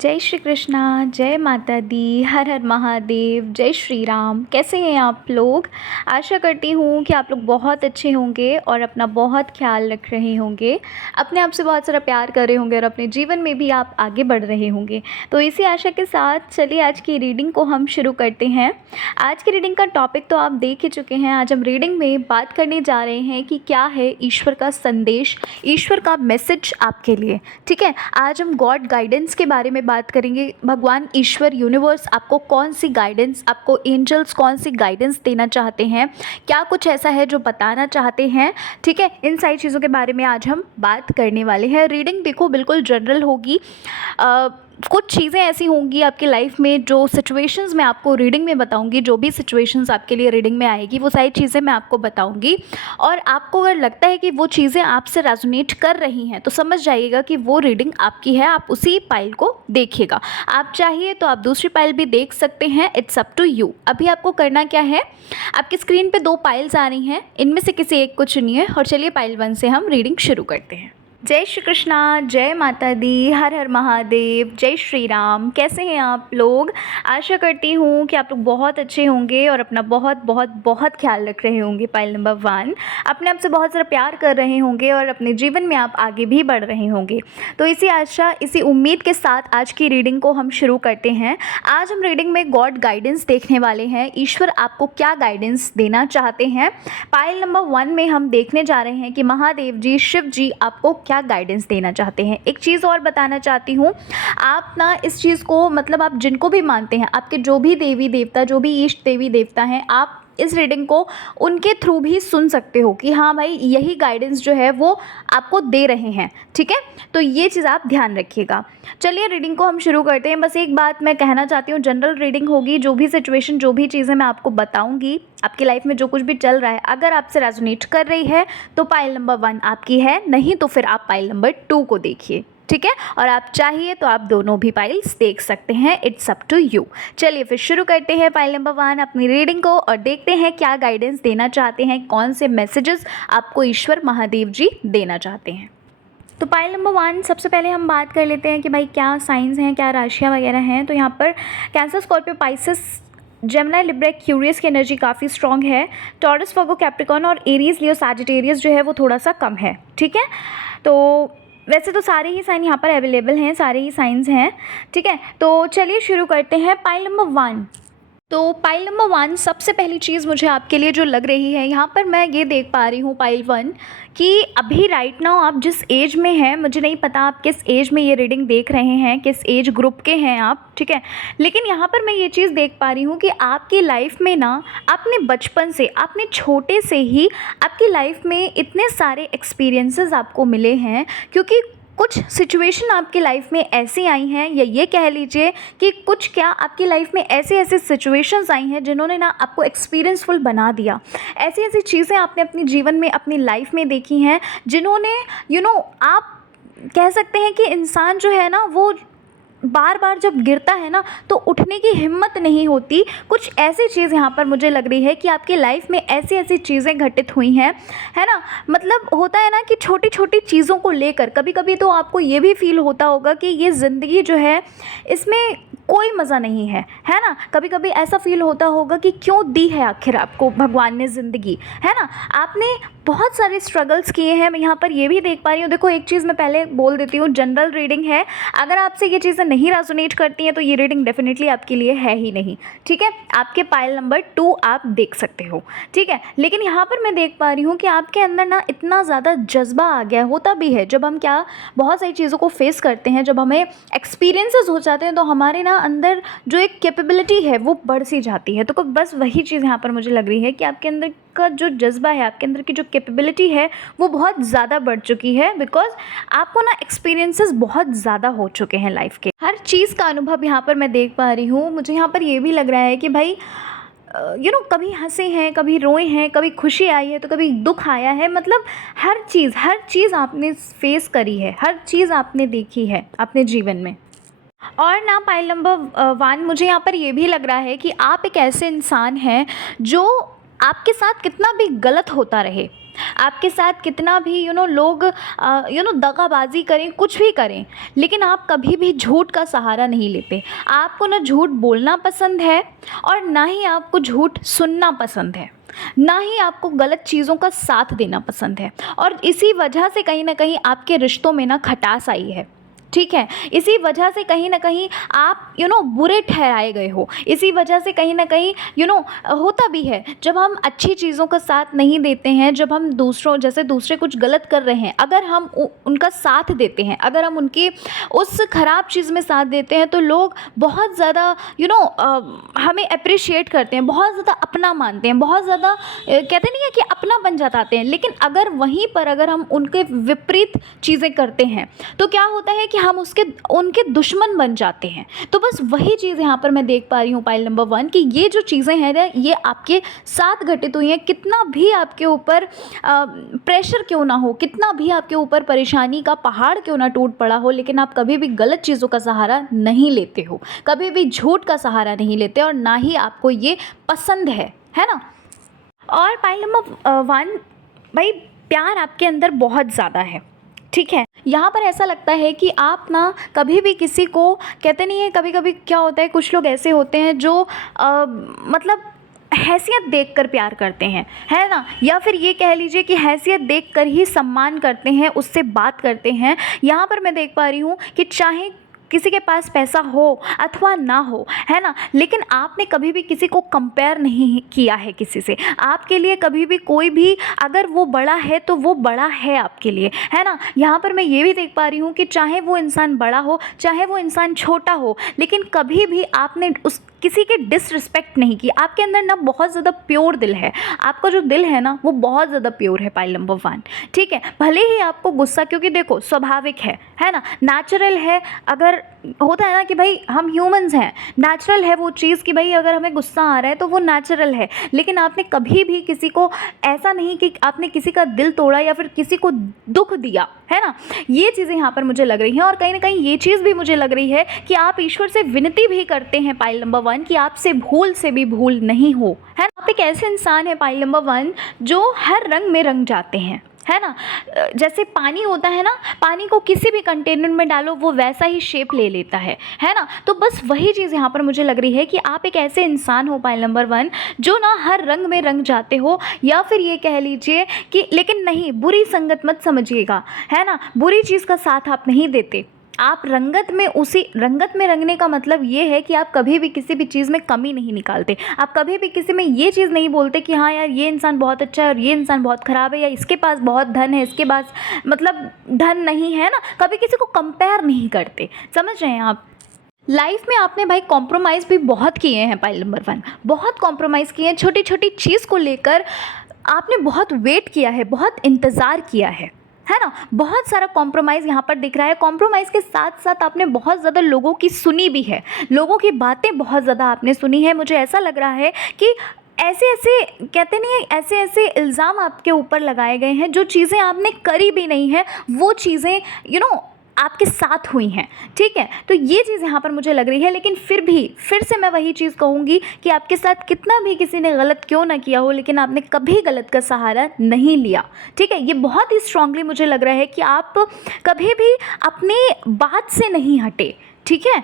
जय श्री कृष्णा, जय माता दी, हर हर महादेव, जय श्री राम। कैसे हैं आप लोग? आशा करती हूँ कि आप लोग बहुत अच्छे होंगे और अपना बहुत ख्याल रख रहे होंगे, अपने आप से बहुत सारा प्यार कर रहे होंगे और अपने जीवन में भी आप आगे बढ़ रहे होंगे। तो इसी आशा के साथ चलिए आज की रीडिंग को हम शुरू करते हैं। आज की रीडिंग का टॉपिक तो आप देख ही चुके हैं। आज हम रीडिंग में बात करने जा रहे हैं कि क्या है ईश्वर का संदेश, ईश्वर का मैसेज आपके लिए। ठीक है, आज हम गॉड गाइडेंस के बारे में बात करेंगे। भगवान ईश्वर यूनिवर्स आपको कौन सी गाइडेंस, आपको एंजल्स कौन सी गाइडेंस देना चाहते हैं, क्या कुछ ऐसा है जो बताना चाहते हैं। ठीक है, इन सारी चीज़ों के बारे में आज हम बात करने वाले हैं। रीडिंग देखो बिल्कुल जनरल होगी। कुछ चीज़ें ऐसी होंगी आपकी लाइफ में जो सिचुएशंस मैं आपको रीडिंग में बताऊंगी, जो भी सिचुएशंस आपके लिए रीडिंग में आएगी वो सारी चीज़ें मैं आपको बताऊंगी। और आपको अगर लगता है कि वो चीज़ें आपसे रेजोनेट कर रही हैं तो समझ जाइएगा कि वो रीडिंग आपकी है। आप उसी पाइल को देखिएगा। आप चाहिए तो आप दूसरी पाइल भी देख सकते हैं, इट्स अप टू यू। अभी आपको करना क्या है, आपकी स्क्रीन पे 2 पाइल्स आ रही हैं, इनमें से किसी एक को चुनिए और चलिए पाइल 1 से हम रीडिंग शुरू करते हैं। जय श्री कृष्णा, जय माता दी, हर हर महादेव, जय श्री राम। कैसे हैं आप लोग? आशा करती हूँ कि आप लोग बहुत अच्छे होंगे और अपना बहुत बहुत बहुत ख्याल रख रहे होंगे। पाइल नंबर 1, अपने आप से बहुत सारा प्यार कर रहे होंगे और अपने जीवन में आप आगे भी बढ़ रहे होंगे। तो इसी आशा, इसी उम्मीद के साथ आज की रीडिंग को हम शुरू करते हैं। आज हम रीडिंग में गॉड गाइडेंस देखने वाले हैं। ईश्वर आपको क्या गाइडेंस देना चाहते हैं। पाइल नंबर 1 में हम देखने जा रहे हैं कि महादेव जी, शिव जी आपको क्या गाइडेंस देना चाहते हैं। एक चीज़ और बताना चाहती हूँ, आप ना इस चीज़ को, मतलब आप जिनको भी मानते हैं, आपके जो भी देवी देवता, जो भी इष्ट देवी देवता हैं, आप इस रीडिंग को उनके थ्रू भी सुन सकते हो कि हाँ भाई यही गाइडेंस जो है वो आपको दे रहे हैं। ठीक है, तो ये चीज़ आप ध्यान रखिएगा। चलिए रीडिंग को हम शुरू करते हैं। बस एक बात मैं कहना चाहती हूँ, जनरल रीडिंग होगी। जो भी सिचुएशन, जो भी चीज़ें मैं आपको बताऊंगी, आपकी लाइफ में जो कुछ भी चल रहा है, अगर आपसे रेजोनेट कर रही है तो पाइल नंबर 1 आपकी है, नहीं तो फिर आप पाइल नंबर 2 को देखिए। ठीक है, और आप चाहिए तो आप दोनों भी पाइल्स देख सकते हैं, इट्स अप टू यू। चलिए फिर शुरू करते हैं पाइल नंबर 1 अपनी रीडिंग को और देखते हैं क्या गाइडेंस देना चाहते हैं, कौन से मैसेजेस आपको ईश्वर महादेव जी देना चाहते हैं। तो पाइल नंबर 1, सबसे पहले हम बात कर लेते हैं कि भाई क्या साइंस हैं, क्या राशियाँ वगैरह हैं। तो यहाँ पर cancer, Scorpio, Pisces, Gemini, Libra, Aquarius की एनर्जी काफ़ी स्ट्रॉन्ग है। टॉरस, वर्गो, कैप्रिकॉर्न और एरीज, लियो, सैजिटेरियस जो है वो थोड़ा सा कम है। ठीक है, तो वैसे तो सारे ही साइन यहाँ पर अवेलेबल हैं, सारे ही साइंस हैं। ठीक है, तो चलिए शुरू करते हैं पाइल नंबर 1। तो पाइल नंबर 1, सबसे पहली चीज़ मुझे आपके लिए जो लग रही है, यहाँ पर मैं ये देख पा रही हूँ पाइल 1 कि अभी राइट नाउ आप जिस एज में हैं, मुझे नहीं पता आप किस एज में ये रीडिंग देख रहे हैं, किस एज ग्रुप के हैं आप। ठीक है, लेकिन यहाँ पर मैं ये चीज़ देख पा रही हूँ कि आपकी लाइफ में ना, आपने बचपन से, आपने छोटे से ही आपकी लाइफ में इतने सारे एक्सपीरियंसेस आपको मिले हैं, क्योंकि कुछ सिचुएशन आपकी लाइफ में ऐसी आई हैं, या ये कह लीजिए कि कुछ क्या आपकी लाइफ में ऐसे ऐसे सिचुएशंस आई हैं जिन्होंने ना आपको एक्सपीरियंसफुल बना दिया। ऐसी ऐसी चीज़ें आपने अपने जीवन में, अपनी लाइफ में देखी हैं जिन्होंने आप कह सकते हैं कि इंसान जो है ना वो बार बार जब गिरता है ना तो उठने की हिम्मत नहीं होती। कुछ ऐसी चीज़ यहाँ पर मुझे लग रही है कि आपकी लाइफ में ऐसी ऐसी चीज़ें घटित हुई हैं, है ना। मतलब होता है ना कि छोटी छोटी चीज़ों को लेकर कभी कभी तो आपको ये भी फील होता होगा कि ये ज़िंदगी जो है इसमें कोई मज़ा नहीं है ना। कभी कभी ऐसा फील होता होगा कि क्यों दी है आखिर आपको भगवान ने ज़िंदगी, है ना। आपने बहुत सारे स्ट्रगल्स किए हैं, मैं यहाँ पर ये भी देख पा रही हूँ। देखो एक चीज़ मैं पहले बोल देती हूँ, जनरल रीडिंग है, अगर आपसे ये चीज़ें नहीं रेजोनेट करती हैं तो ये रीडिंग डेफिनेटली आपके लिए है ही नहीं। ठीक है, आपके पाइल नंबर 2 आप देख सकते हो। ठीक है, लेकिन यहाँ पर मैं देख पा रही हूँ कि आपके अंदर ना इतना ज़्यादा जज्बा आ गया। होता भी है जब हम क्या बहुत सारी चीज़ों को फेस करते हैं, जब हमें एक्सपीरियंसेस हो जाते हैं तो हमारे ना अंदर जो एक कैपेबिलिटी है वो बढ़ सी जाती है। तो बस वही चीज़ यहाँ पर मुझे लग रही है कि आपके अंदर का जो जज्बा है, आपके अंदर की जो कैपेबिलिटी है वो बहुत ज़्यादा बढ़ चुकी है, बिकॉज आपको ना एक्सपीरियंसेस बहुत ज़्यादा हो चुके हैं लाइफ के। हर चीज़ का अनुभव यहाँ पर मैं देख पा रही हूँ। मुझे यहाँ पर ये भी लग रहा है कि भाई कभी हंसे हैं, कभी रोए हैं, कभी खुशी आई है तो कभी दुख आया है। मतलब हर चीज़ आपने फेस करी है, हर चीज़ आपने देखी है अपने जीवन में। और ना पाइल नंबर 1 मुझे यहाँ पर ये भी लग रहा है कि आप एक ऐसे इंसान हैं जो आपके साथ कितना भी गलत होता रहे, आपके साथ कितना भी लोग दगाबाजी करें, कुछ भी करें, लेकिन आप कभी भी झूठ का सहारा नहीं लेते। आपको ना झूठ बोलना पसंद है और ना ही आपको झूठ सुनना पसंद है, ना ही आपको गलत चीज़ों का साथ देना पसंद है। और इसी वजह से कहीं ना कहीं आपके रिश्तों में ना खटास आई है, ठीक है। इसी वजह से कहीं ना कहीं आप बुरे ठहराए गए हो। इसी वजह से कहीं ना कहीं होता भी है, जब हम अच्छी चीज़ों का साथ नहीं देते हैं, जब हम दूसरे कुछ गलत कर रहे हैं, अगर हम उनका साथ देते हैं, अगर हम उनकी उस ख़राब चीज़ में साथ देते हैं, तो लोग बहुत ज़्यादा हमें अप्रिशिएट करते हैं, बहुत ज़्यादा अपना मानते हैं, बहुत ज़्यादा कहते नहीं है कि अपना बन जाते हैं। लेकिन अगर वहीं पर अगर हम उनके विपरीत चीज़ें करते हैं, तो क्या होता है कि हम उनके दुश्मन बन जाते हैं। तो बस वही चीज़ यहाँ पर मैं देख पा रही हूँ पॉइंट नंबर 1 कि ये जो चीज़ें हैं ना, ये आपके साथ घटित हुई हैं। कितना भी आपके ऊपर प्रेशर क्यों ना हो, कितना भी आपके ऊपर परेशानी का पहाड़ क्यों ना टूट पड़ा हो, लेकिन आप कभी भी गलत चीज़ों का सहारा नहीं लेते हो, कभी भी झूठ का सहारा नहीं लेते, और ना ही आपको ये पसंद है ना। और पॉइंट नंबर 1, भाई प्यार आपके अंदर बहुत ज़्यादा है, ठीक है। यहाँ पर ऐसा लगता है कि आप ना कभी भी किसी को, कहते नहीं है, कभी कभी क्या होता है, कुछ लोग ऐसे होते हैं जो मतलब हैसियत देखकर प्यार करते हैं, है ना, या फिर ये कह लीजिए कि हैसियत देखकर ही सम्मान करते हैं, उससे बात करते हैं। यहाँ पर मैं देख पा रही हूँ कि चाहे किसी के पास पैसा हो अथवा ना हो, है ना, लेकिन आपने कभी भी किसी को कंपेयर नहीं किया है किसी से। आपके लिए कभी भी कोई भी अगर वो बड़ा है तो वो बड़ा है आपके लिए, है ना। यहाँ पर मैं ये भी देख पा रही हूँ कि चाहे वो इंसान बड़ा हो, चाहे वो इंसान छोटा हो, लेकिन कभी भी आपने किसी के डिसरिस्पेक्ट नहीं की। आपके अंदर ना बहुत ज़्यादा प्योर दिल है, आपका जो दिल है ना वो बहुत ज़्यादा प्योर है, पॉइंट नंबर 1, ठीक है। भले ही आपको गुस्सा, क्योंकि देखो स्वाभाविक है ना, नेचुरल है। अगर होता है ना कि भाई हम ह्यूमंस हैं, नेचुरल है वो चीज़ कि भाई अगर हमें गुस्सा आ रहा है तो वो नेचुरल है। लेकिन आपने कभी भी किसी को ऐसा नहीं कि आपने किसी का दिल तोड़ा या फिर किसी को दुख दिया, है ना। ये चीज़ें यहाँ पर मुझे लग रही हैं, और कहीं ना कहीं ये चीज़ भी मुझे लग रही है कि आप ईश्वर से विनती भी करते हैं, पॉइंट नंबर 1, कि आपसे भूल से भी भूल नहीं हो, है ना। आप एक ऐसे इंसान है, पॉइंट नंबर 1, जो हर रंग में रंग जाते हैं, है ना। जैसे पानी होता है ना, पानी को किसी भी कंटेनर में डालो वो वैसा ही शेप ले लेता है ना। तो बस वही चीज़ यहाँ पर मुझे लग रही है कि आप एक ऐसे इंसान हो, पॉइंट नंबर 1, जो ना हर रंग में रंग जाते हो, या फिर ये कह लीजिए कि, लेकिन नहीं, बुरी संगत मत समझिएगा, है ना। बुरी चीज़ का साथ आप नहीं देते। आप रंगत में रंगने का मतलब ये है कि आप कभी भी किसी भी चीज़ में कमी नहीं निकालते। आप कभी भी किसी में ये चीज़ नहीं बोलते कि हाँ यार ये इंसान बहुत अच्छा है और ये इंसान बहुत ख़राब है, या इसके पास बहुत धन है, इसके पास मतलब धन नहीं है ना। कभी किसी को कंपेयर नहीं करते, समझ रहे हैं आप। लाइफ में आपने भाई कॉम्प्रोमाइज़ भी बहुत किए हैं, पॉइंट नंबर 1, बहुत कॉम्प्रोमाइज़ किए हैं। छोटी छोटी चीज़ को लेकर आपने बहुत वेट किया है, बहुत इंतज़ार किया है ना। बहुत सारा कॉम्प्रोमाइज़ यहाँ पर दिख रहा है। कॉम्प्रोमाइज़ के साथ साथ आपने बहुत ज़्यादा लोगों की सुनी भी है, लोगों की बातें बहुत ज़्यादा आपने सुनी है। मुझे ऐसा लग रहा है कि ऐसे ऐसे कहते नहीं है, ऐसे ऐसे इल्ज़ाम आपके ऊपर लगाए गए हैं, जो चीज़ें आपने करी भी नहीं है, वो चीज़ें आपके साथ हुई हैं, ठीक है। तो ये चीज़ यहाँ पर मुझे लग रही है। लेकिन फिर से मैं वही चीज़ कहूँगी कि आपके साथ कितना भी किसी ने गलत क्यों ना किया हो, लेकिन आपने कभी गलत का सहारा नहीं लिया, ठीक है। ये बहुत ही स्ट्रांगली मुझे लग रहा है कि आप कभी भी अपनी बात से नहीं हटे, ठीक है।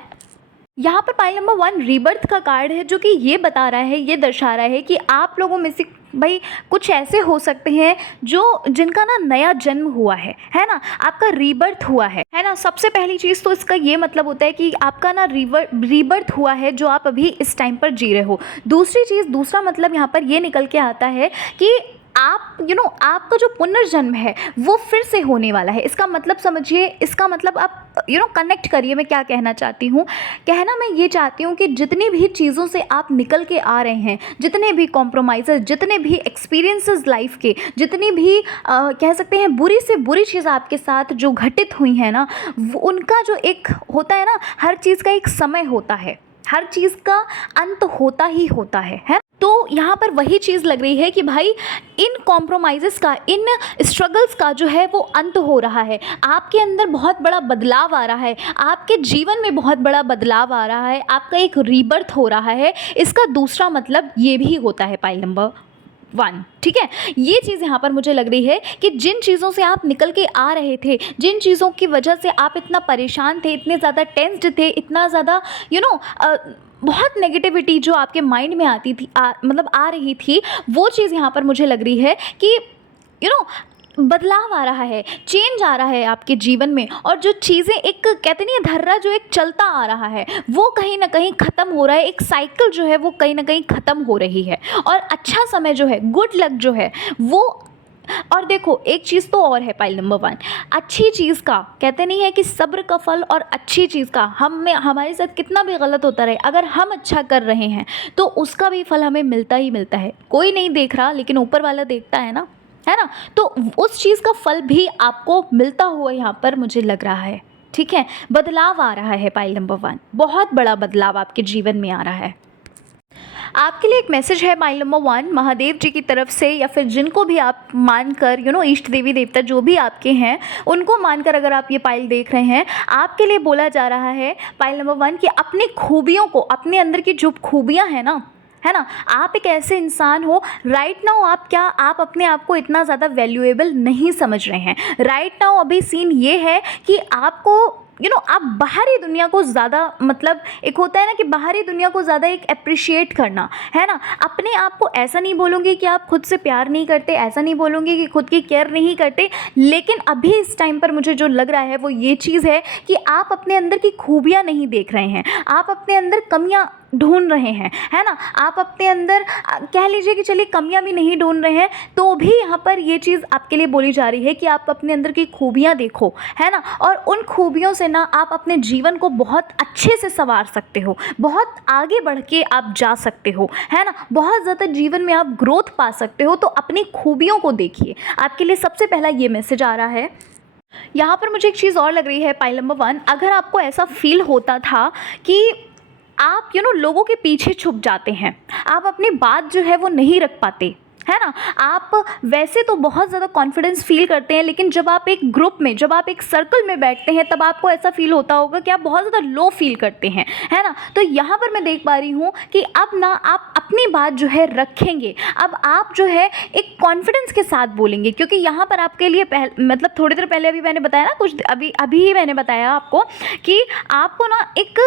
यहाँ पर पॉइंट नंबर 1 रीबर्थ का कार्ड है, जो कि ये बता रहा है, ये दर्शा रहा है कि आप लोगों में से भाई कुछ ऐसे हो सकते हैं जिनका ना नया जन्म हुआ है ना, आपका रीबर्थ हुआ है ना। सबसे पहली चीज़ तो इसका ये मतलब होता है कि आपका ना रीबर्थ हुआ है, जो आप अभी इस टाइम पर जी रहे हो। दूसरी चीज़, दूसरा मतलब यहाँ पर ये निकल के आता है कि आप आपका जो पुनर्जन्म है वो फिर से होने वाला है। इसका मतलब समझिए, इसका मतलब आप कनेक्ट करिए। मैं क्या कहना चाहती हूँ, कहना मैं ये चाहती हूँ कि जितनी भी चीज़ों से आप निकल के आ रहे हैं, जितने भी कॉम्प्रोमाइज़ेस, जितने भी एक्सपीरियंसेस लाइफ के, जितनी भी कह सकते हैं बुरी से बुरी चीज़ आपके साथ जो घटित हुई है ना, उनका जो एक होता है ना, हर चीज़ का एक समय होता है, हर चीज़ का अंत होता ही होता है। तो यहाँ पर वही चीज़ लग रही है कि भाई इन कॉम्प्रोमाइज़ेस का, इन स्ट्रगल्स का जो है वो अंत हो रहा है। आपके अंदर बहुत बड़ा बदलाव आ रहा है, आपके जीवन में बहुत बड़ा बदलाव आ रहा है, आपका एक रीबर्थ हो रहा है। इसका दूसरा मतलब ये भी होता है, पॉइंट नंबर 1। ठीक है, ये चीज़ यहाँ पर मुझे लग रही है कि जिन चीज़ों से आप निकल के आ रहे थे, जिन चीज़ों की वजह से आप इतना परेशान थे, इतने ज़्यादा टेंस्ड थे, इतना ज़्यादा बहुत नेगेटिविटी जो आपके माइंड में आती थी, मतलब आ रही थी, वो चीज़ यहाँ पर मुझे लग रही है कि बदलाव आ रहा है, चेंज आ रहा है आपके जीवन में। और जो चीज़ें एक कहते नहीं है धर्रा जो एक चलता आ रहा है, वो कहीं ना कहीं ख़त्म हो रहा है, एक साइकिल जो है वो कहीं ना कहीं ख़त्म हो रही है। और अच्छा समय जो है, गुड लक जो है वो। और देखो एक चीज़ तो और है, पाइल नंबर 1, अच्छी चीज़ का कहते नहीं है कि सब्र का फल, और अच्छी चीज़ का हमारे साथ कितना भी गलत होता रहे, अगर हम अच्छा कर रहे हैं तो उसका भी फल हमें मिलता ही मिलता है। कोई नहीं देख रहा लेकिन ऊपर वाला देखता है ना, है ना। तो उस चीज़ का फल भी आपको मिलता हुआ यहाँ पर मुझे लग रहा है। ठीक है, बदलाव आ रहा है पाइल नंबर 1, बहुत बड़ा बदलाव आपके जीवन में आ रहा है। आपके लिए एक मैसेज है पाइल नंबर 1 महादेव जी की तरफ से, या फिर जिनको भी आप मानकर इष्ट देवी देवता जो भी आपके हैं उनको मानकर अगर आप ये पाइल देख रहे हैं, आपके लिए बोला जा रहा है पाइल नंबर 1 कि अपनी खूबियों को, अपने अंदर की जो खूबियाँ हैं ना, है ना, आप एक ऐसे इंसान हो राइट नाउ, आप अपने आप को इतना ज़्यादा वैल्यूएबल नहीं समझ रहे हैं राइट नाउ। अभी सीन ये है कि आपको आप बाहरी दुनिया को ज़्यादा, मतलब एक होता है ना कि बाहरी दुनिया को ज़्यादा एक अप्रिशिएट करना, है ना। अपने आप को ऐसा नहीं बोलूँगी कि आप खुद से प्यार नहीं करते, ऐसा नहीं बोलूँगी कि खुद की केयर नहीं करते, लेकिन अभी इस टाइम पर मुझे जो लग रहा है वो ये चीज़ है कि आप अपने अंदर की खूबियाँ नहीं देख रहे हैं, आप अपने अंदर कमियाँ ढूंढ रहे हैं, है ना। आप अपने अंदर कह लीजिए कि चलिए कमियां भी नहीं ढूंढ रहे हैं, तो भी यहाँ पर ये चीज़ आपके लिए बोली जा रही है कि आप अपने अंदर की खूबियां देखो, है ना। और उन खूबियों से ना आप अपने जीवन को बहुत अच्छे से संवार सकते हो, बहुत आगे बढ़ के आप जा सकते हो, है ना, बहुत ज़्यादा जीवन में आप ग्रोथ पा सकते हो। तो अपनी खूबियों को देखिए, आपके लिए सबसे पहला ये मैसेज आ रहा है। यहाँ पर मुझे एक चीज़ और लग रही है पाइल नंबर 1, अगर आपको ऐसा फील होता था कि आप लोगों के पीछे छुप जाते हैं, आप अपनी बात जो है वो नहीं रख पाते, है ना। आप वैसे तो बहुत ज़्यादा कॉन्फिडेंस फील करते हैं, लेकिन जब आप एक ग्रुप में, जब आप एक सर्कल में बैठते हैं, तब आपको ऐसा फील होता होगा कि आप बहुत ज़्यादा लो फील करते हैं, है ना। तो यहाँ पर मैं देख पा रही हूँ कि अब ना आप अपनी बात जो है रखेंगे, अब आप जो है एक कॉन्फिडेंस के साथ बोलेंगे, क्योंकि यहाँ पर आपके लिए मतलब थोड़ी देर पहले अभी मैंने बताया ना, कुछ अभी ही मैंने बताया आपको कि आपको ना एक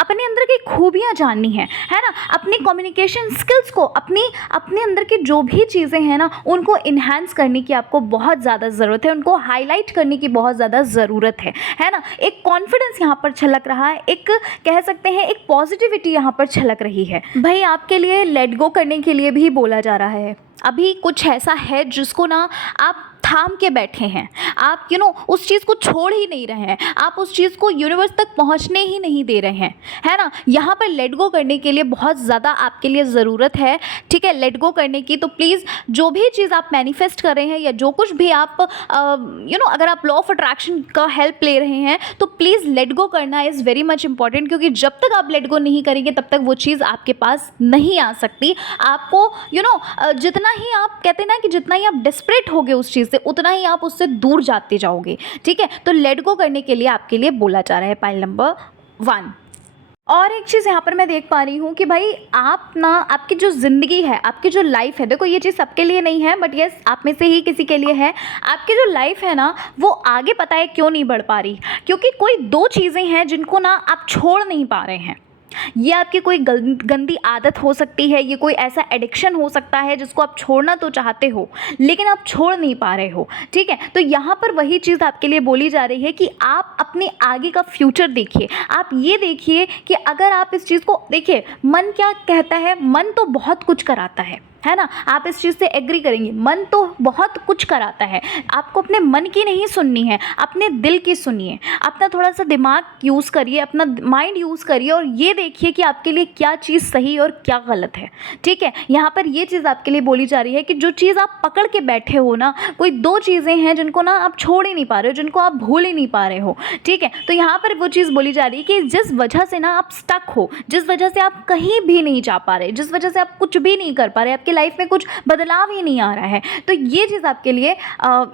अपने अंदर की खूबियाँ जाननी है ना, अपनी कम्युनिकेशन स्किल्स को, अपने अंदर जो भी चीज़ें हैं ना उनको इन्हांस करने की आपको बहुत ज़्यादा ज़रूरत है, उनको हाईलाइट करने की बहुत ज़्यादा ज़रूरत है ना। एक कॉन्फिडेंस यहाँ पर छलक रहा है, एक कह सकते हैं एक पॉजिटिविटी यहाँ पर छलक रही है। भाई आपके लिए लेट गो करने के लिए भी बोला जा रहा है। अभी कुछ ऐसा है जिसको ना आप थाम के बैठे हैं, आप उस चीज़ को छोड़ ही नहीं रहे हैं, आप उस चीज़ को यूनिवर्स तक पहुंचने ही नहीं दे रहे हैं, है ना। यहाँ पर लेट गो करने के लिए बहुत ज़्यादा आपके लिए ज़रूरत है, ठीक है, लेट गो करने की। तो प्लीज़ जो भी चीज़ आप मैनिफेस्ट कर रहे हैं या जो कुछ भी आप अगर आप लॉ ऑफ अट्रैक्शन का हेल्प ले रहे हैं तो प्लीज़ लेट गो करना इज़ वेरी मच इंपॉर्टेंट, क्योंकि जब तक आप लेट गो नहीं करेंगे तब तक वो चीज़ आपके पास नहीं आ सकती। आपको जितना ही आप कहते हैं ना कि जितना ही आप डेस्परेट होगे उस चीज़ से, उतना ही आप उससे दूर जाते जाओगे, ठीक है। तो लेट गो करने के लिए आपके लिए बोला जा रहा है पाइल नंबर 1। और एक चीज़ यहाँ पर मैं देख पा रही हूँ कि भाई आप ना, आपकी जो ज़िंदगी है, आपकी जो लाइफ है, देखो ये चीज़ सबके लिए नहीं है बट यस आप में से ही किसी के लिए है। आपकी जो लाइफ है ना वो आगे पता है क्यों नहीं बढ़ पा रही, क्योंकि कोई 2 चीज़ें हैं जिनको ना आप छोड़ नहीं पा रहे हैं। ये आपकी कोई गंदी आदत हो सकती है, ये कोई ऐसा एडिक्शन हो सकता है जिसको आप छोड़ना तो चाहते हो लेकिन आप छोड़ नहीं पा रहे हो, ठीक है। तो यहाँ पर वही चीज़ आपके लिए बोली जा रही है कि आप अपने आगे का फ्यूचर देखिए। आप ये देखिए कि अगर आप इस चीज़ को देखिए, मन क्या कहता है, मन तो बहुत कुछ कराता है ना। आप इस चीज़ से एग्री करेंगे, मन तो बहुत कुछ कराता है। आपको अपने मन की नहीं सुननी है, अपने दिल की सुनिए। अपना थोड़ा सा दिमाग यूज़ करिए, अपना माइंड यूज़ करिए और ये देखिए कि आपके लिए क्या चीज़ सही और क्या गलत है, ठीक है। यहाँ पर ये चीज़ आपके लिए बोली जा रही है कि जो चीज़ आप पकड़ के बैठे हो ना, कोई 2 चीज़ें हैं जिनको ना आप छोड़ ही नहीं पा रहे हो, जिनको आप भूल ही नहीं पा रहे हो, ठीक है। तो यहाँ पर वो चीज़ बोली जा रही है कि जिस वजह से ना आप स्टक हो, जिस वजह से आप कहीं भी नहीं जा पा रहे, जिस वजह से आप कुछ भी नहीं कर पा रहे, आपके लाइफ में कुछ बदलाव ही नहीं आ रहा है, तो ये चीज़ आपके लिए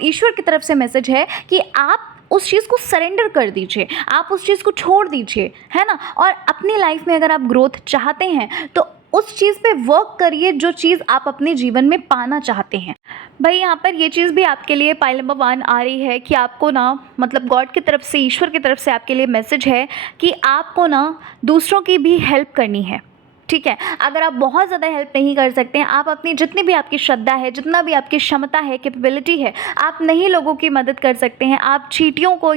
ईश्वर की तरफ से मैसेज है कि आप उस चीज़ को सरेंडर कर दीजिए, आप उस चीज़ को छोड़ दीजिए, है ना। और अपनी लाइफ में अगर आप ग्रोथ चाहते हैं तो उस चीज़ पे वर्क करिए जो चीज़ आप अपने जीवन में पाना चाहते हैं। भाई यहाँ पर ये चीज़ भी आपके लिए पाइल नंबर 1 आ रही है कि आपको ना मतलब गॉड की तरफ से, ईश्वर की तरफ से आपके लिए मैसेज है कि आपको ना दूसरों की भी हेल्प करनी है। ठीक है, अगर आप बहुत ज़्यादा हेल्प नहीं कर सकते हैं, आप अपनी जितनी भी आपकी श्रद्धा है, जितना भी आपकी क्षमता है, कैपेबिलिटी है, आप नहीं लोगों की मदद कर सकते हैं। आप चींटियों को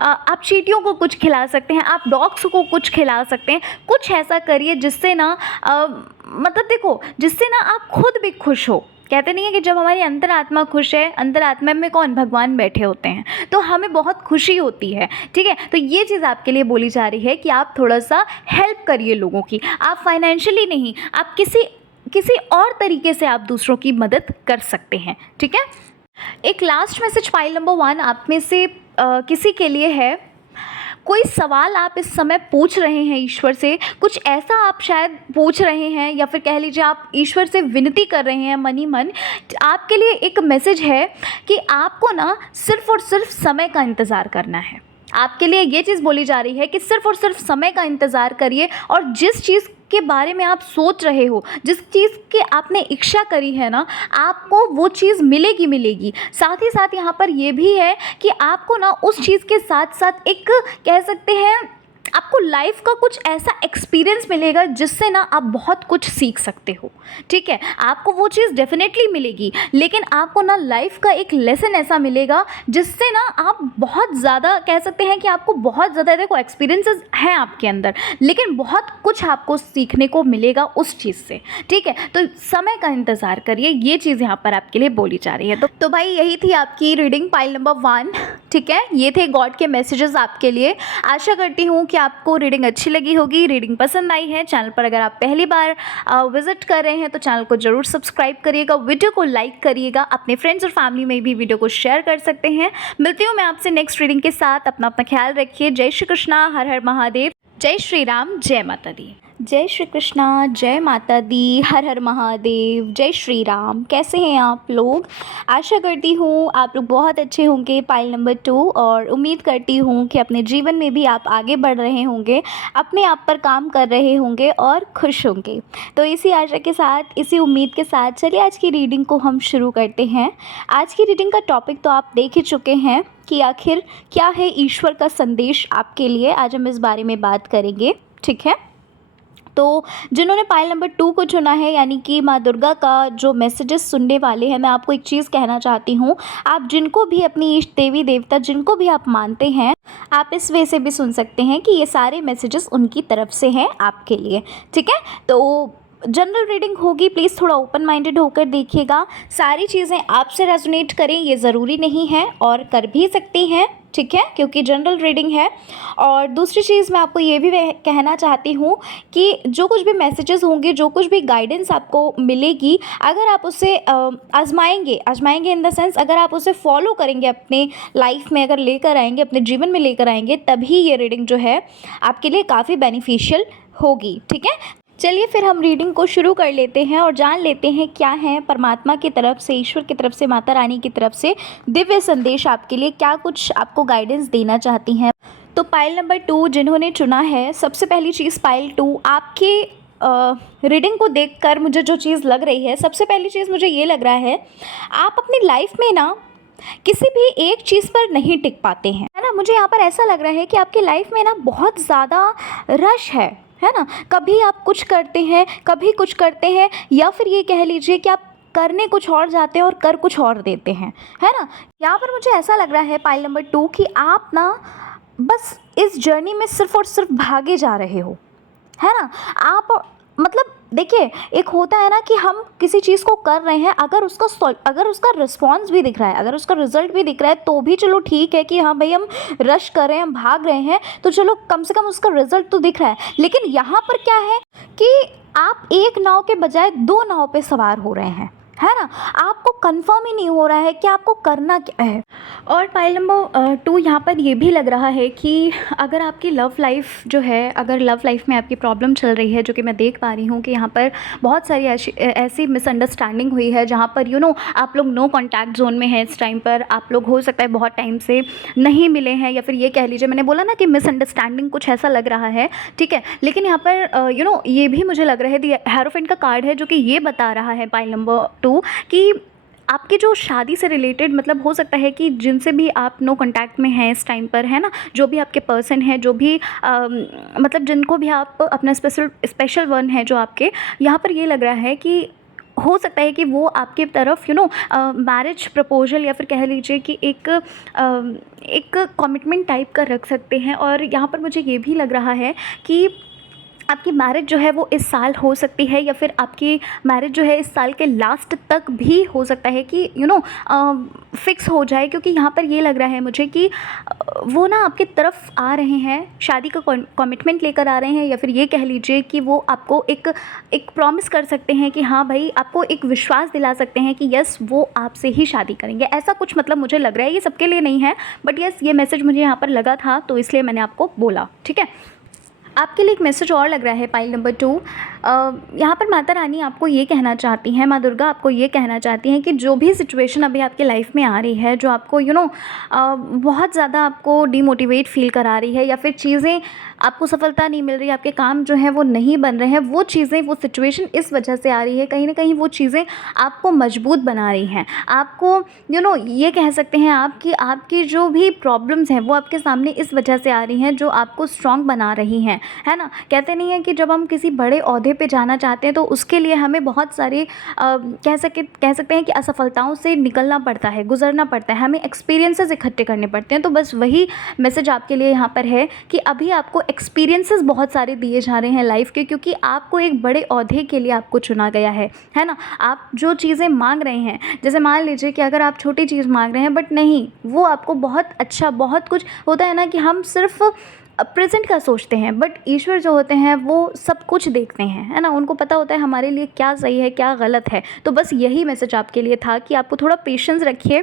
आप चींटियों को कुछ खिला सकते हैं, आप डॉग्स को कुछ खिला सकते हैं। कुछ ऐसा करिए जिससे ना मतलब देखो, जिससे ना आप खुद भी खुश हो। कहते नहीं है कि जब हमारी अंतरात्मा खुश है, अंतरात्मा में कौन, भगवान बैठे होते हैं, तो हमें बहुत खुशी होती है। ठीक है, तो ये चीज़ आपके लिए बोली जा रही है कि आप थोड़ा सा हेल्प करिए लोगों की। आप फाइनेंशियली नहीं, आप किसी और तरीके से आप दूसरों की मदद कर सकते हैं। ठीक है, एक लास्ट मैसेज पाइल नंबर 1 आप में से किसी के लिए है। कोई सवाल आप इस समय पूछ रहे हैं ईश्वर से, कुछ ऐसा आप शायद पूछ रहे हैं, या फिर कह लीजिए आप ईश्वर से विनती कर रहे हैं मन ही मन। आपके लिए एक मैसेज है कि आपको ना सिर्फ़ और सिर्फ समय का इंतज़ार करना है। आपके लिए ये चीज़ बोली जा रही है कि सिर्फ़ और सिर्फ समय का इंतज़ार करिए, और जिस चीज़ के बारे में आप सोच रहे हो, जिस चीज़ की आपने इच्छा करी है ना, आपको वो चीज़ मिलेगी मिलेगी। साथ ही साथ यहाँ पर ये भी है कि आपको ना उस चीज़ के साथ साथ एक कह सकते हैं आपको लाइफ का कुछ ऐसा एक्सपीरियंस मिलेगा जिससे ना आप बहुत कुछ सीख सकते हो। ठीक है, आपको वो चीज़ डेफिनेटली मिलेगी, लेकिन आपको ना लाइफ का एक लेसन ऐसा मिलेगा जिससे ना आप बहुत ज़्यादा कह सकते हैं कि आपको बहुत ज़्यादा, देखो एक्सपीरियंसेस हैं आपके अंदर, लेकिन बहुत कुछ आपको सीखने को मिलेगा उस चीज़ से। ठीक है, तो समय का इंतज़ार करिए, ये चीज़ यहाँ पर आपके लिए बोली जा रही है। तो भाई यही थी आपकी रीडिंग पाइल नंबर 1। ठीक है, ये थे गॉड के मैसेजेस आपके लिए। आशा करती हूँ कि आपको रीडिंग अच्छी लगी होगी, रीडिंग पसंद आई है। चैनल पर अगर आप पहली बार विजिट कर रहे हैं तो चैनल को ज़रूर सब्सक्राइब करिएगा, वीडियो को लाइक करिएगा, अपने फ्रेंड्स और फैमिली में भी वीडियो को शेयर कर सकते हैं। मिलती हूँ मैं आपसे नेक्स्ट रीडिंग के साथ। अपना ख्याल रखिए। जय श्री कृष्णा, हर हर महादेव, जय श्री राम, जय माता दी। जय श्री कृष्णा, जय माता दी, हर हर महादेव, जय श्री राम। कैसे हैं आप लोग? आशा करती हूँ आप लोग बहुत अच्छे होंगे। पाइल नंबर 2, और उम्मीद करती हूँ कि अपने जीवन में भी आप आगे बढ़ रहे होंगे, अपने आप पर काम कर रहे होंगे और खुश होंगे। तो इसी आशा के साथ, इसी उम्मीद के साथ चलिए आज की रीडिंग को हम शुरू करते हैं। आज की रीडिंग का टॉपिक तो आप देख ही चुके हैं कि आखिर क्या है ईश्वर का संदेश आपके लिए। आज हम इस बारे में बात करेंगे। ठीक है, तो जिन्होंने पाइल नंबर 2 को चुना है, यानी कि माँ दुर्गा का जो मैसेजेस सुनने वाले हैं, मैं आपको एक चीज़ कहना चाहती हूँ। आप जिनको भी अपनी इष्ट देवी देवता जिनको भी आप मानते हैं, आप इस वे से भी सुन सकते हैं कि ये सारे मैसेजेस उनकी तरफ से हैं आपके लिए। ठीक है, तो जनरल रीडिंग होगी, प्लीज़ थोड़ा ओपन माइंडेड होकर देखिएगा। सारी चीज़ें आपसे रेजोनेट करें ये ज़रूरी नहीं है, और कर भी सकती हैं। ठीक है, क्योंकि जनरल रीडिंग है। और दूसरी चीज़ मैं आपको ये भी कहना चाहती हूँ कि जो कुछ भी मैसेजेस होंगे, जो कुछ भी गाइडेंस आपको मिलेगी, अगर आप उसे आजमाएंगे इन द सेंस, अगर आप उसे फॉलो करेंगे, अपने लाइफ में अगर लेकर आएंगे, अपने जीवन में लेकर आएंगे, तभी ये रीडिंग जो है आपके लिए काफ़ी बेनिफिशियल होगी। ठीक है, चलिए फिर हम रीडिंग को शुरू कर लेते हैं और जान लेते हैं क्या है परमात्मा की तरफ से, ईश्वर की तरफ से, माता रानी की तरफ से दिव्य संदेश आपके लिए, क्या कुछ आपको गाइडेंस देना चाहती हैं। तो पाइल नंबर 2 जिन्होंने चुना है, सबसे पहली चीज़ पाइल 2 आपके रीडिंग को देखकर मुझे जो चीज़ लग रही है, सबसे पहली चीज़ मुझे ये लग रहा है, आप अपनी लाइफ में ना किसी भी एक चीज़ पर नहीं टिक पाते हैं, है ना। मुझे यहाँ पर ऐसा लग रहा है कि आपकी लाइफ में ना बहुत ज़्यादा रश है ना। कभी आप कुछ करते हैं, कभी कुछ करते हैं, या फिर ये कह लीजिए कि आप करने कुछ और जाते हैं और कर कुछ और देते हैं, है ना। यहाँ पर मुझे ऐसा लग रहा है पाइल नंबर 2 कि आप ना बस इस जर्नी में सिर्फ और सिर्फ भागे जा रहे हो, है ना। आप मतलब देखिए, एक होता है ना कि हम किसी चीज़ को कर रहे हैं, अगर उसका रिस्पॉन्स भी दिख रहा है, अगर उसका रिजल्ट भी दिख रहा है, तो भी चलो ठीक है कि हाँ भाई हम रश कर रहे हैं, हम भाग रहे हैं, तो चलो कम से कम उसका रिजल्ट तो दिख रहा है। लेकिन यहाँ पर क्या है कि आप एक नाव के बजाय 2 नाव पे सवार हो रहे हैं, है ना? आपको कंफर्म ही नहीं हो रहा है कि आपको करना क्या है। और पाइल नंबर 2 यहाँ पर ये भी लग रहा है कि अगर आपकी लव लाइफ़ जो है, अगर लव लाइफ़ में आपकी प्रॉब्लम चल रही है, जो कि मैं देख पा रही हूँ कि यहाँ पर बहुत सारी ऐसी मिसअंडरस्टैंडिंग हुई है जहाँ पर आप लोग नो कॉन्टैक्ट ज़ोन में हैं इस टाइम पर। आप लोग हो सकता है बहुत टाइम से नहीं मिले हैं, या फिर ये कह लीजिए, मैंने बोला ना कि मिसअंडरस्टैंडिंग कुछ ऐसा लग रहा है, ठीक है। लेकिन यहाँ पर ये भी मुझे लग रहा है, दी हेरोफेंट का कार्ड है जो कि ये बता रहा है पाइल नंबर 2 कि आपकी जो शादी से रिलेटेड, मतलब हो सकता है कि जिनसे भी आप नो कांटेक्ट में हैं इस टाइम पर, है ना, जो भी आपके पर्सन हैं, जो भी मतलब जिनको भी आप अपना स्पेशल वन है जो आपके, यहाँ पर ये लग रहा है कि हो सकता है कि वो आपके तरफ मैरिज प्रपोजल, या फिर कह लीजिए कि एक कमिटमेंट टाइप का रख सकते हैं। और यहाँ पर मुझे ये भी लग रहा है कि आपकी मैरिज जो है वो इस साल हो सकती है, या फिर आपकी मैरिज जो है इस साल के लास्ट तक भी हो सकता है कि फिक्स हो जाए। क्योंकि यहाँ पर ये लग रहा है मुझे कि वो ना आपकी तरफ आ रहे हैं, शादी का कमिटमेंट लेकर आ रहे हैं, या फिर ये कह लीजिए कि वो आपको एक प्रॉमिस कर सकते हैं कि हाँ भाई, आपको एक विश्वास दिला सकते हैं कि यस, वो आपसे ही शादी करेंगे। ऐसा कुछ मतलब मुझे लग रहा है, ये सबके लिए नहीं है, बट यस, ये मैसेज मुझे यहाँ पर लगा था तो इसलिए मैंने आपको बोला, ठीक है। आपके लिए एक मैसेज और लग रहा है पाइल नंबर 2। यहाँ पर माता रानी आपको ये कहना चाहती हैं, माँ दुर्गा आपको ये कहना चाहती हैं कि जो भी सिचुएशन अभी आपके लाइफ में आ रही है, जो आपको बहुत ज़्यादा आपको डिमोटिवेट फील करा रही है, या फिर चीज़ें आपको सफलता नहीं मिल रही, आपके काम जो है वो नहीं बन रहे हैं, वो चीज़ें, वो सिचुएशन इस वजह से आ रही है, कहीं ना कहीं वो चीज़ें आपको मजबूत बना रही हैं। आपको ये कह सकते हैं आप कि आपकी जो भी प्रॉब्लम्स हैं वो आपके सामने इस वजह से आ रही हैं, जो आपको स्ट्रॉन्ग बना रही हैं, है ना। कहते नहीं है कि जब हम किसी बड़े ओहदे पे जाना चाहते हैं तो उसके लिए हमें बहुत सारे कह सकते हैं कि असफलताओं से निकलना पड़ता है, गुजरना पड़ता है, हमें एक्सपीरियंसेस इकट्ठे करने पड़ते हैं। तो बस वही मैसेज आपके लिए यहाँ पर है कि अभी आपको एक्सपीरियंसेस बहुत सारे दिए जा रहे हैं लाइफ के, क्योंकि आपको एक बड़े ओहदे के लिए आपको चुना गया है ना। आप जो चीज़ें मांग रहे हैं, जैसे मान लीजिए कि अगर आप छोटी चीज़ मांग रहे हैं, बट नहीं, वो आपको बहुत अच्छा, बहुत कुछ होता है ना कि हम सिर्फ प्रेजेंट का सोचते हैं, बट ईश्वर जो होते हैं वो सब कुछ देखते हैं, है ना। उनको पता होता है हमारे लिए क्या सही है, क्या गलत है। तो बस यही मैसेज आपके लिए था कि आपको थोड़ा पेशेंस रखिए,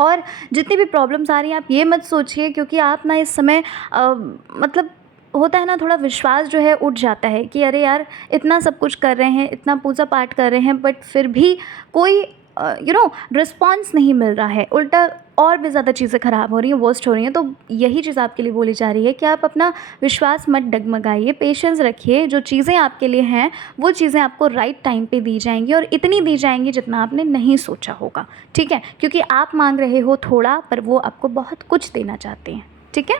और जितनी भी प्रॉब्लम्स आ रही हैं आप ये मत सोचिए, क्योंकि आप ना इस समय मतलब होता है ना, थोड़ा विश्वास जो है उठ जाता है कि अरे यार, इतना सब कुछ कर रहे हैं, इतना पूजा पाठ कर रहे हैं, बट फिर भी कोई रिस्पॉन्स नहीं मिल रहा है, उल्टा और भी ज़्यादा चीज़ें ख़राब हो रही हैं, वर्स्ट हो रही हैं। तो यही चीज़ आपके लिए बोली जा रही है कि आप अपना विश्वास मत डगमगाइए, पेशेंस रखिए। जो चीज़ें आपके लिए हैं वो चीज़ें आपको राइट टाइम पे दी जाएंगी, और इतनी दी जाएंगी जितना आपने नहीं सोचा होगा, ठीक है। क्योंकि आप मांग रहे हो थोड़ा, पर वो आपको बहुत कुछ देना चाहते हैं, ठीक है।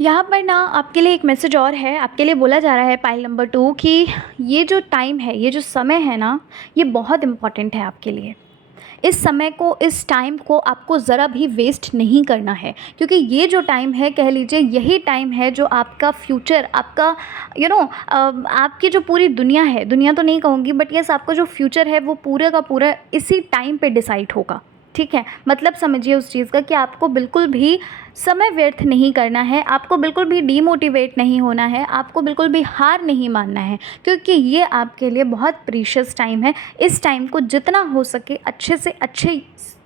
यहाँ पर ना आपके लिए एक मैसेज और है, आपके लिए बोला जा रहा है पाइल नंबर 2 कि ये जो टाइम है, ये जो समय है ना, ये बहुत इम्पॉर्टेंट है आपके लिए। इस समय को, इस टाइम को आपको ज़रा भी वेस्ट नहीं करना है, क्योंकि ये जो टाइम है, कह लीजिए यही टाइम है जो आपका फ्यूचर, आपका आपकी जो पूरी दुनिया है, दुनिया तो नहीं कहूँगी, बट यस, आपका जो फ्यूचर है वो पूरे का पूरा इसी टाइम पे डिसाइड होगा, ठीक है। मतलब समझिए उस चीज़ का कि आपको बिल्कुल भी समय व्यर्थ नहीं करना है, आपको बिल्कुल भी डीमोटिवेट नहीं होना है, आपको बिल्कुल भी हार नहीं मानना है, क्योंकि ये आपके लिए बहुत प्रीशियस टाइम है। इस टाइम को जितना हो सके अच्छे से अच्छे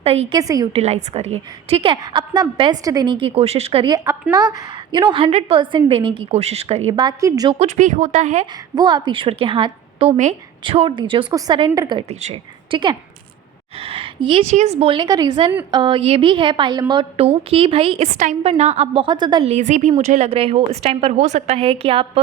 तरीके से यूटिलाइज़ करिए, ठीक है। अपना बेस्ट देने की कोशिश करिए, अपना 100% देने की कोशिश करिए। बाकी जो कुछ भी होता है वो आप ईश्वर के हाथों में छोड़ दीजिए, उसको सरेंडर कर दीजिए, ठीक है। ये चीज़ बोलने का रीज़न ये भी है पाइल नंबर 2 कि भाई इस टाइम पर ना आप बहुत ज़्यादा लेज़ी भी मुझे लग रहे हो। इस टाइम पर हो सकता है कि आप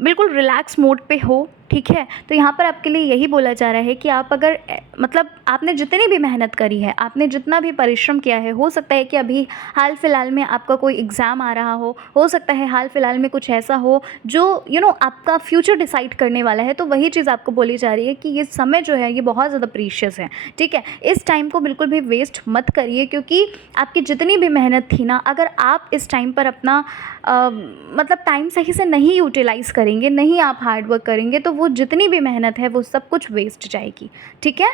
बिल्कुल रिलैक्स मोड पे हो, ठीक है। तो यहाँ पर आपके लिए यही बोला जा रहा है कि आप अगर मतलब आपने जितनी भी मेहनत करी है, आपने जितना भी परिश्रम किया है, हो सकता है कि अभी हाल फिलहाल में आपका कोई एग्ज़ाम आ रहा हो सकता है हाल फिलहाल में कुछ ऐसा हो जो आपका फ्यूचर डिसाइड करने वाला है। तो वही चीज़ आपको बोली जा रही है कि ये समय जो है ये बहुत ज़्यादा प्रीशियस है, ठीक है। इस टाइम को बिल्कुल भी वेस्ट मत करिए, क्योंकि आपकी जितनी भी मेहनत थी ना, अगर आप इस टाइम पर अपना मतलब टाइम सही से नहीं यूटिलाइज़ करेंगे, नहीं आप हार्ड वर्क करेंगे, तो वो जितनी भी मेहनत है वो सब कुछ वेस्ट जाएगी, ठीक है।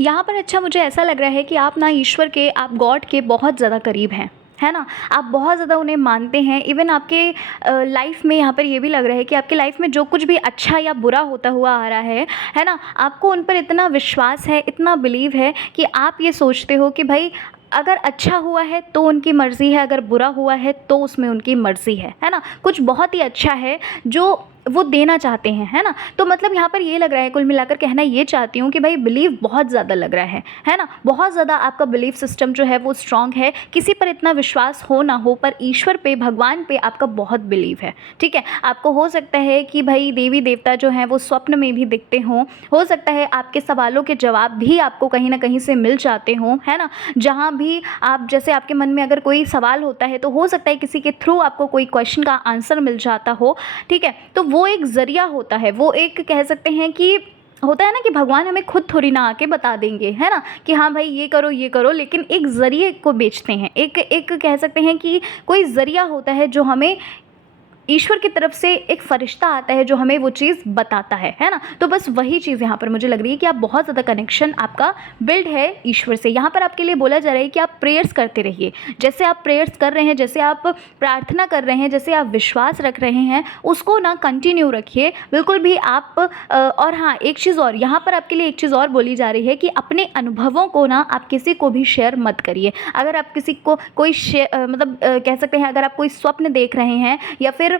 यहाँ पर अच्छा मुझे ऐसा लग रहा है कि आप ना ईश्वर के, आप गॉड के बहुत ज़्यादा करीब हैं, है ना? आप बहुत ज़्यादा उन्हें मानते हैं। इवन आपके लाइफ में यहाँ पर ये भी लग रहा है कि आपकी लाइफ में जो कुछ भी अच्छा या बुरा होता हुआ आ रहा है ना? आपको उन पर इतना विश्वास है, इतना बिलीव है कि आप ये सोचते हो कि भाई अगर अच्छा हुआ है तो उनकी मर्ज़ी है, अगर बुरा हुआ है तो उसमें उनकी मर्ज़ी है ना? कुछ बहुत ही अच्छा है जो वो देना चाहते हैं, है ना? तो मतलब यहाँ पर ये लग रहा है, कुल मिलाकर कहना ये चाहती हूँ कि भाई बिलीव बहुत ज़्यादा लग रहा है ना? बहुत ज़्यादा आपका बिलीव सिस्टम जो है वो स्ट्रॉन्ग है। किसी पर इतना विश्वास हो ना हो, पर ईश्वर पे, भगवान पे आपका बहुत बिलीव है, ठीक है? आपको हो सकता है कि भाई देवी देवता जो हैं वो स्वप्न में भी दिखते हों, हो सकता है आपके सवालों के जवाब भी आपको कहीं ना कहीं से मिल जाते हों, है ना? जहाँ भी आप, जैसे आपके मन में अगर कोई सवाल होता है तो हो सकता है किसी के थ्रू आपको कोई क्वेश्चन का आंसर मिल जाता हो, ठीक है? तो वो एक ज़रिया होता है, वो एक कह सकते हैं कि होता है ना कि भगवान हमें खुद थोड़ी ना आके बता देंगे, है ना, कि हाँ भाई ये करो, लेकिन एक ज़रिए को बेचते हैं। एक कह सकते हैं कि कोई ज़रिया होता है जो हमें ईश्वर की तरफ से, एक फ़रिश्ता आता है जो हमें वो चीज़ बताता है ना? तो बस वही चीज़ यहाँ पर मुझे लग रही है कि आप बहुत ज़्यादा कनेक्शन आपका बिल्ड है ईश्वर से। यहाँ पर आपके लिए बोला जा रहा है कि आप प्रेयर्स करते रहिए। जैसे आप प्रेयर्स कर रहे हैं, जैसे आप प्रार्थना कर रहे हैं, जैसे आप विश्वास रख रहे हैं, उसको ना कंटिन्यू रखिए बिल्कुल भी आप। और हाँ, एक चीज़ और यहाँ पर आपके लिए एक चीज़ और बोली जा रही है कि अपने अनुभवों को ना आप किसी को भी शेयर मत करिए। अगर आप किसी को कोई मतलब कह सकते हैं, अगर आप कोई स्वप्न देख रहे हैं या फिर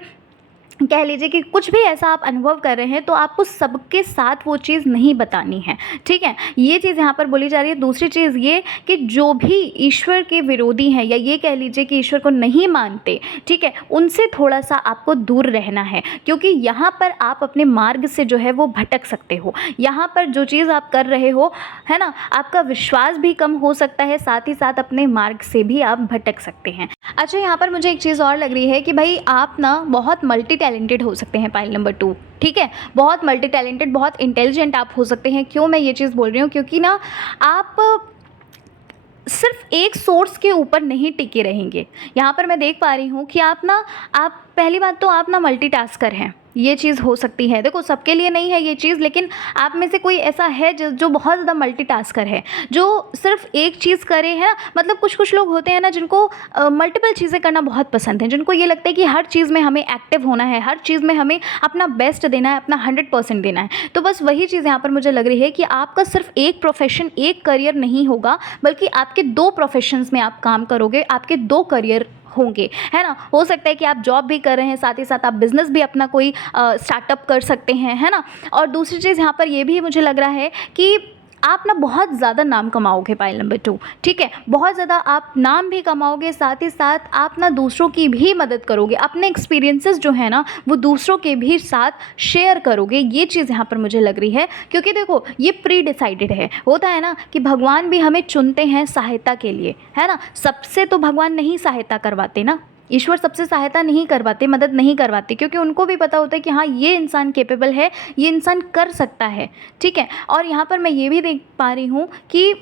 कह लीजिए कि कुछ भी ऐसा आप अनुभव कर रहे हैं, तो आपको सबके साथ वो चीज़ नहीं बतानी है, ठीक है? ये चीज़ यहाँ पर बोली जा रही है। दूसरी चीज़ ये कि जो भी ईश्वर के विरोधी हैं, या ये कह लीजिए कि ईश्वर को नहीं मानते, ठीक है, उनसे थोड़ा सा आपको दूर रहना है, क्योंकि यहाँ पर आप अपने मार्ग से जो है वो भटक सकते हो। यहाँ पर जो चीज़ आप कर रहे हो, है ना, आपका विश्वास भी कम हो सकता है, साथ ही साथ अपने मार्ग से भी आप भटक सकते हैं। अच्छा, यहाँ पर मुझे एक चीज़ और लग रही है कि भाई आप ना बहुत मल्टी टैलेंटेड हो सकते हैं, पाइल नंबर 2, ठीक है? बहुत मल्टी टैलेंटेड, बहुत इंटेलिजेंट आप हो सकते हैं। क्यों मैं ये चीज़ बोल रही हूँ? क्योंकि ना आप सिर्फ एक सोर्स के ऊपर नहीं टिके रहेंगे। यहाँ पर मैं देख पा रही हूँ कि आप पहली बात तो आप ना मल्टीटास्कर हैं, ये चीज़ हो सकती है। देखो, सबके लिए नहीं है ये चीज़, लेकिन आप में से कोई ऐसा है जो बहुत ज़्यादा मल्टीटास्कर है, जो सिर्फ एक चीज़ करे, है ना? मतलब कुछ लोग होते हैं ना जिनको मल्टीपल चीज़ें करना बहुत पसंद है, जिनको ये लगता है कि हर चीज़ में हमें एक्टिव होना है, हर चीज़ में हमें अपना बेस्ट देना है, अपना 100% देना है। तो बस वही चीज़ यहाँ पर मुझे लग रही है कि आपका सिर्फ एक प्रोफेशन, एक करियर नहीं होगा, बल्कि आपके 2 प्रोफेशंस में आप काम करोगे, आपके 2 करियर होंगे, है ना? हो सकता है कि आप जॉब भी कर रहे हैं, साथ ही साथ आप बिज़नेस भी अपना कोई स्टार्टअप कर सकते हैं, है ना? और दूसरी चीज़ यहाँ पर ये भी मुझे लग रहा है कि आप ना बहुत ज़्यादा नाम कमाओगे, पाइल नंबर 2, ठीक है? बहुत ज़्यादा आप नाम भी कमाओगे, साथ ही साथ आप ना दूसरों की भी मदद करोगे, अपने एक्सपीरियंसेस जो है ना वो दूसरों के भी साथ शेयर करोगे। ये चीज़ यहाँ पर मुझे लग रही है, क्योंकि देखो ये प्री डिसाइडेड है। होता है ना कि भगवान भी हमें चुनते हैं सहायता के लिए, है ना? सबसे तो भगवान नहीं सहायता करवाते ना, ईश्वर सबसे सहायता नहीं करवाते, मदद नहीं करवाते, क्योंकि उनको भी पता होता है कि हाँ ये इंसान कैपेबल है, ये इंसान कर सकता है, ठीक है? और यहाँ पर मैं ये भी देख पा रही हूँ कि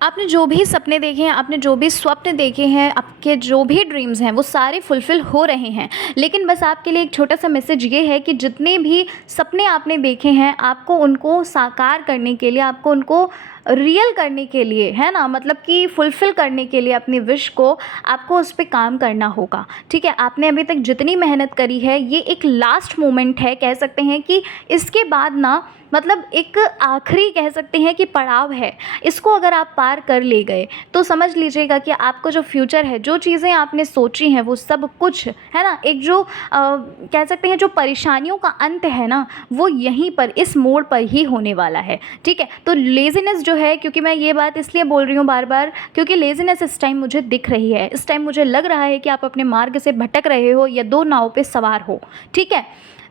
आपने जो भी सपने देखे हैं, आपने जो भी स्वप्न देखे हैं, आपके जो भी ड्रीम्स हैं वो सारे फुलफ़िल हो रहे हैं। लेकिन बस आपके लिए एक छोटा सा मैसेज ये है कि जितने भी सपने आपने देखे हैं, आपको उनको साकार करने के लिए, आपको उनको रियल करने के लिए, है ना, मतलब कि फुलफ़िल करने के लिए अपनी विश को आपको उस पे काम करना होगा, ठीक है? आपने अभी तक जितनी मेहनत करी है, ये एक लास्ट मोमेंट है, कह सकते हैं कि इसके बाद ना मतलब एक आखिरी कह सकते हैं कि पड़ाव है। इसको अगर आप पार कर ले गए तो समझ लीजिएगा कि आपको जो फ्यूचर है, जो चीज़ें आपने सोची हैं वो सब कुछ, है ना, एक जो कह सकते हैं जो परेशानियों का अंत है ना, वो यहीं पर इस मोड़ पर ही होने वाला है, ठीक है? तो लेज़ीनेस जो है, क्योंकि मैं ये बात इसलिए बोल रही हूँ बार बार, क्योंकि लेज़ीनेस इस टाइम मुझे दिख रही है। इस टाइम मुझे लग रहा है कि आप अपने मार्ग से भटक रहे हो या 2 नाव पे सवार हो, ठीक है?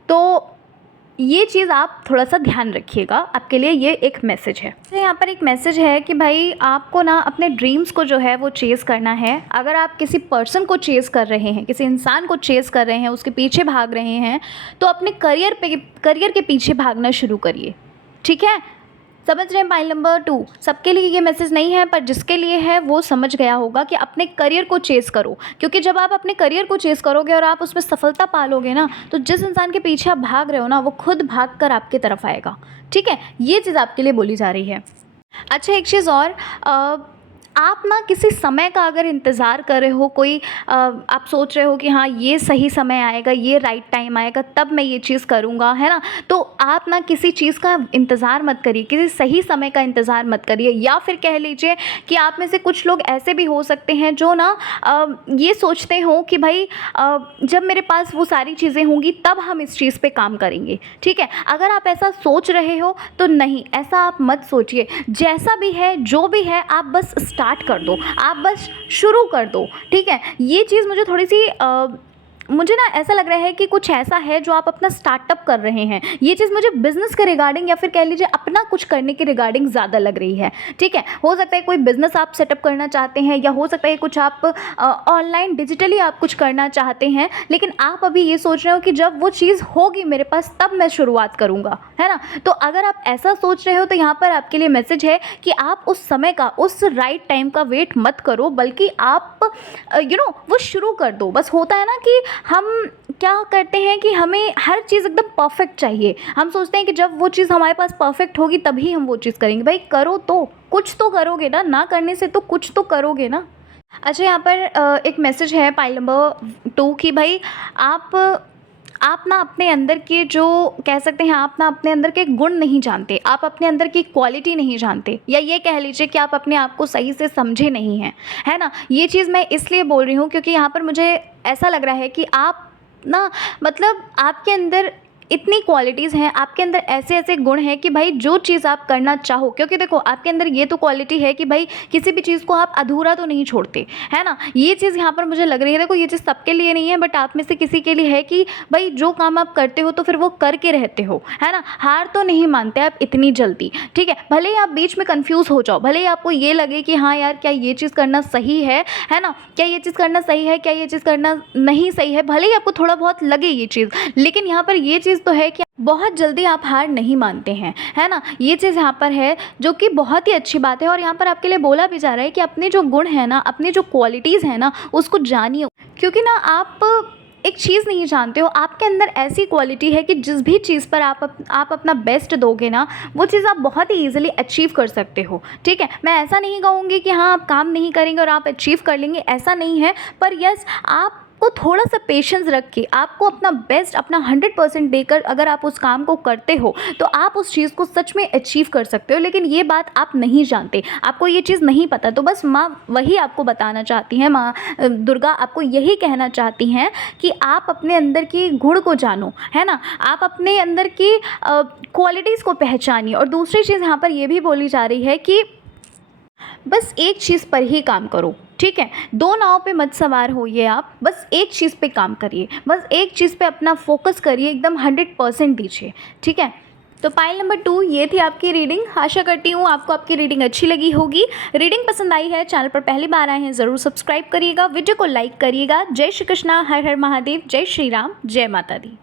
तो ये चीज़ आप थोड़ा सा ध्यान रखिएगा, आपके लिए ये एक मैसेज है। तो यहाँ पर एक मैसेज है कि भाई आपको ना अपने ड्रीम्स को जो है वो चेज़ करना है। अगर आप किसी पर्सन को चेज़ कर रहे हैं, किसी इंसान को चेज़ कर रहे हैं, उसके पीछे भाग रहे हैं, तो अपने करियर के पीछे भागना शुरू करिए, ठीक है? समझ रहे हैं? पाइल नंबर 2, सबके लिए ये मैसेज नहीं है, पर जिसके लिए है वो समझ गया होगा कि अपने करियर को चेज़ करो, क्योंकि जब आप अपने करियर को चेज़ करोगे और आप उसमें सफलता पालोगे ना, तो जिस इंसान के पीछे आप भाग रहे हो ना, वो खुद भाग कर आपकी तरफ आएगा, ठीक है? ये चीज़ आपके लिए बोली जा रही है। अच्छा, एक चीज़ और, आप ना किसी समय का अगर इंतज़ार कर रहे हो, कोई आप सोच रहे हो कि हाँ ये सही समय आएगा, ये राइट टाइम आएगा, तब मैं ये चीज़ करूँगा, है ना? तो आप ना किसी चीज़ का इंतज़ार मत करिए, किसी सही समय का इंतज़ार मत करिए। या फिर कह लीजिए कि आप में से कुछ लोग ऐसे भी हो सकते हैं जो ना ये सोचते हो कि भाई जब मेरे पास वो सारी चीज़ें होंगी तब हम इस चीज़ पे काम करेंगे, ठीक है? अगर आप ऐसा सोच रहे हो तो नहीं, ऐसा आप मत सोचिए। जैसा भी है, जो भी है, आप बस स्टार्ट कर दो, आप बस शुरू कर दो, ठीक है? ये चीज़ मुझे थोड़ी-सी मुझे ना ऐसा लग रहा है कि कुछ ऐसा है जो आप अपना स्टार्टअप कर रहे हैं। ये चीज़ मुझे बिज़नेस के रिगार्डिंग या फिर कह लीजिए अपना कुछ करने के रिगार्डिंग ज़्यादा लग रही है, ठीक है? हो सकता है कोई बिज़नेस आप सेटअप करना चाहते हैं, या हो सकता है कुछ आप ऑनलाइन डिजिटली आप कुछ करना चाहते हैं, लेकिन आप अभी ये सोच रहे हो कि जब वो चीज़ होगी मेरे पास तब मैं शुरुआत करूँगा, है ना? तो अगर आप ऐसा सोच रहे हो तो यहाँ पर आपके लिए मैसेज है कि आप उस समय का, उस राइट टाइम का वेट मत करो, बल्कि आप वो शुरू कर दो। बस होता है ना कि हम क्या करते हैं कि हमें हर चीज़ एकदम परफेक्ट चाहिए। हम सोचते हैं कि जब वो चीज़ हमारे पास परफेक्ट होगी तभी हम वो चीज़ करेंगे। भाई करो तो, कुछ तो करोगे ना करने से तो कुछ तो करोगे ना। अच्छा, यहाँ पर एक मैसेज है पाइल नंबर 2 कि भाई आप ना अपने अंदर के जो कह सकते हैं, आप ना अपने अंदर के गुण नहीं जानते, आप अपने अंदर की क्वालिटी नहीं जानते, या ये कह लीजिए कि आप अपने आप को सही से समझे नहीं हैं, है ना? ये चीज़ मैं इसलिए बोल रही हूँ क्योंकि यहाँ पर मुझे ऐसा लग रहा है कि आप ना, मतलब आपके अंदर इतनी क्वालिटीज़ हैं, आपके अंदर ऐसे-ऐसे गुण हैं कि भाई जो चीज़ आप करना चाहो, क्योंकि देखो आपके अंदर ये तो क्वालिटी है कि भाई किसी भी चीज़ को आप अधूरा तो नहीं छोड़ते, है ना? ये चीज़ यहाँ पर मुझे लग रही है। देखो ये चीज़ सबके लिए नहीं है, बट आप में से किसी के लिए है कि भाई जो काम आप करते हो तो फिर वो करके रहते हो, है ना? हार तो नहीं मानते आप इतनी जल्दी, ठीक है? भले ही आप बीच में कन्फ्यूज़ हो जाओ, भले ही आपको ये लगे कि हाँ यार, क्या ये चीज़ करना सही है ना? क्या ये चीज़ करना सही है, क्या ये चीज़ करना नहीं सही है, भले ही आपको थोड़ा बहुत लगे ये चीज़, लेकिन यहाँ पर ये चीज़ तो है कि बहुत जल्दी आप हार नहीं मानते हैं, है ना? ये चीज़ यहाँ पर है जो कि बहुत ही अच्छी बात है, और यहाँ पर आपके लिए बोला भी जा रहा है कि अपने जो गुण हैं ना, अपनी जो क्वालिटीज़ हैं ना, उसको जानिए। क्योंकि ना आप एक चीज़ नहीं जानते हो, आपके अंदर ऐसी क्वालिटी है कि जिस भी चीज़ पर आप अपना बेस्ट दोगे ना, वो चीज़ आप बहुत ही ईज़िली अचीव कर सकते हो, ठीक है? मैं ऐसा नहीं कहूँगी कि हाँ आप काम नहीं करेंगे और आप अचीव कर लेंगे, ऐसा नहीं है। पर यस, आप को थोड़ा सा पेशेंस रख के, आपको अपना बेस्ट, अपना 100% देकर अगर आप उस काम को करते हो तो आप उस चीज़ को सच में अचीव कर सकते हो। लेकिन ये बात आप नहीं जानते, आपको ये चीज़ नहीं पता, तो बस माँ वही आपको बताना चाहती हैं, माँ दुर्गा आपको यही कहना चाहती हैं कि आप अपने अंदर की गुण को जानो, है ना? आप अपने अंदर की क्वालिटीज़ को पहचानिए। और दूसरी चीज़ यहाँ पर ये भी बोली जा रही है कि बस एक चीज़ पर ही काम करो, ठीक है? 2 नाव पे मत सवार होइए आप, बस एक चीज़ पे काम करिए, बस एक चीज़ पे अपना फोकस करिए, एकदम 100% दीजिए, ठीक है? तो पाइल नंबर 2 ये थी आपकी रीडिंग। आशा करती हूँ आपको आपकी रीडिंग अच्छी लगी होगी। रीडिंग पसंद आई है, चैनल पर पहली बार आए हैं, ज़रूर सब्सक्राइब करिएगा, वीडियो को लाइक करिएगा। जय श्री कृष्णा, हर हर महादेव, जय श्री राम, जय माता दी।